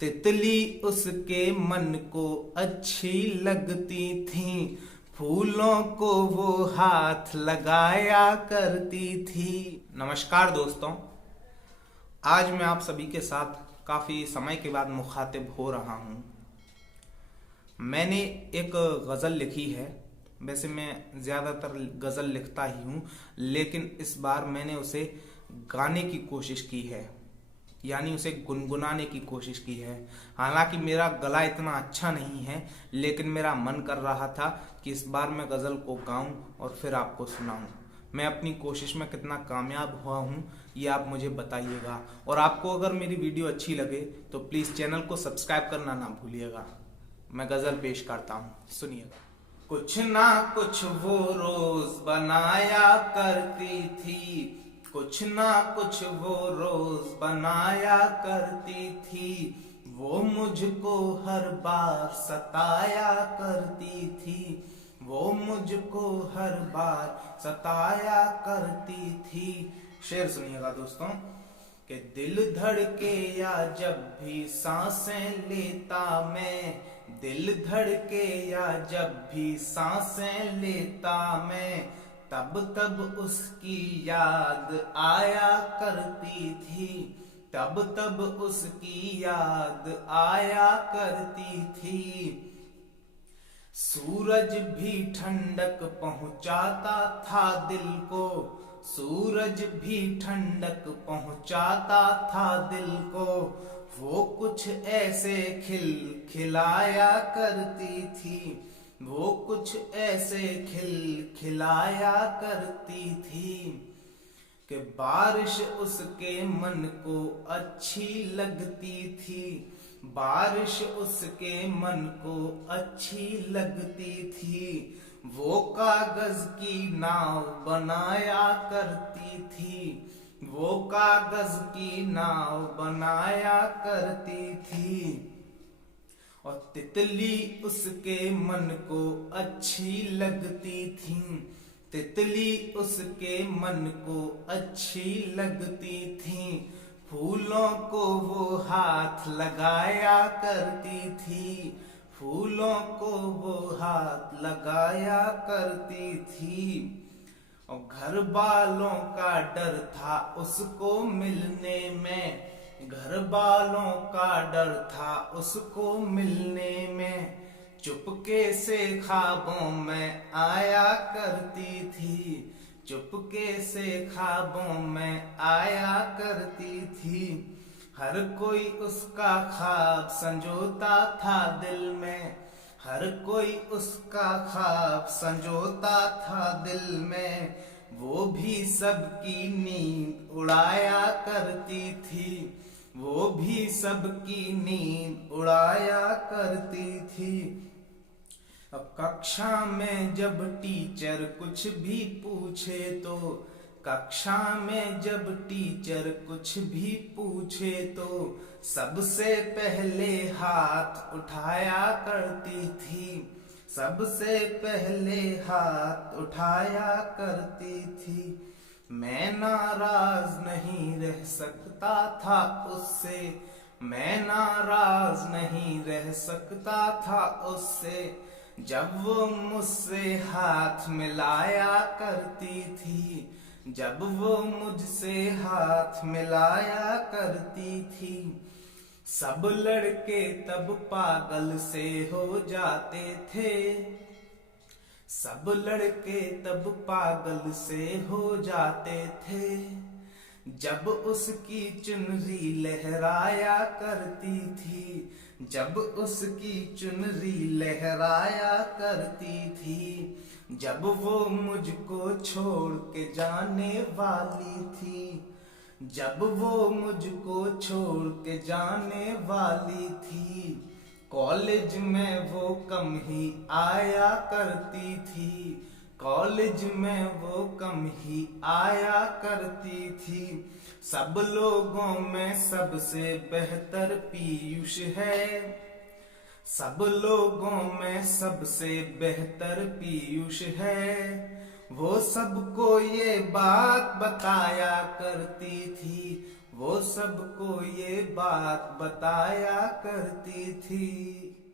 तितली उसके मन को अच्छी लगती थी, फूलों को वो हाथ लगाया करती थी। नमस्कार दोस्तों, आज मैं आप सभी के साथ काफ़ी समय के बाद मुखातिब हो रहा हूँ। मैंने एक गज़ल लिखी है। वैसे मैं ज़्यादातर गज़ल लिखता ही हूँ, लेकिन इस बार मैंने उसे गाने की कोशिश की है, यानी उसे गुनगुनाने की कोशिश की है। हालांकि मेरा गला इतना अच्छा नहीं है, लेकिन मेरा मन कर रहा था कि इस बार मैं गज़ल को गाऊं और फिर आपको सुनाऊं। मैं अपनी कोशिश में कितना कामयाब हुआ हूं, ये आप मुझे बताइएगा। और आपको अगर मेरी वीडियो अच्छी लगे तो प्लीज़ चैनल को सब्सक्राइब करना ना भूलिएगा। मैं गज़ल पेश करता हूँ, सुनिएगा। कुछ ना कुछ वो रोज बनाया करती थी, कुछ ना कुछ वो रोज बनाया करती थी, वो मुझको हर बार सताया करती थी, वो मुझको हर बार सताया करती थी। शेर सुनिएगा दोस्तों कि दिल धड़के या जब भी सांसें लेता मैं, दिल धड़के या जब भी सांसें लेता मैं, तब तब उसकी याद आया करती थी, तब तब उसकी याद आया करती थी। सूरज भी ठंडक पहुंचाता था दिल को, सूरज भी ठंडक पहुंचाता था दिल को, वो कुछ ऐसे खिलाया करती थी, वो कुछ ऐसे खिलाया करती थी कि बारिश उसके मन को अच्छी लगती थी, बारिश उसके मन को अच्छी लगती थी, वो कागज की नाव बनाया करती थी, वो कागज की नाव बनाया करती थी। और तितली उसके मन को अच्छी लगती थी, तितली उसके मन को अच्छी लगती थी, फूलों को वो हाथ लगाया करती थी, फूलों को वो हाथ लगाया करती थी। और घर वालों का डर था उसको मिलने में, घर वालों का डर था उसको मिलने में, चुपके से ख्वाबों में आया करती थी, चुपके से ख्वाबों में आया करती थी। हर कोई उसका ख्वाब संजोता था दिल में, हर कोई उसका ख्वाब संजोता था दिल में, वो भी सबकी नींद उड़ाया करती थी, वो भी सबकी नींद उड़ाया करती थी। अब कक्षा में जब टीचर कुछ भी पूछे तो, कक्षा में जब टीचर कुछ भी पूछे तो, सबसे पहले हाथ उठाया करती थी, सबसे पहले हाथ उठाया करती थी। मैं नाराज नहीं रह सकता था उससे, मैं नाराज नहीं रह सकता था उससे, जब वो मुझसे हाथ मिलाया करती थी, जब वो मुझसे हाथ मिलाया करती थी। सब लड़के तब पागल से हो जाते थे, सब लड़के तब पागल से हो जाते थे, जब उसकी चुनरी लहराया करती थी, जब उसकी चुनरी लहराया करती थी, जब वो मुझको छोड़ के जाने वाली थी, जब वो मुझको छोड़ के जाने वाली थी। कॉलेज में वो कम ही आया करती थी, कॉलेज में वो कम ही आया करती थी। सब लोगों में सबसे बेहतर पीयूष है, सब लोगों में सबसे बेहतर पीयूष है, वो सबको ये बात बताया करती थी, वो सबको ये बात बताया करती थी।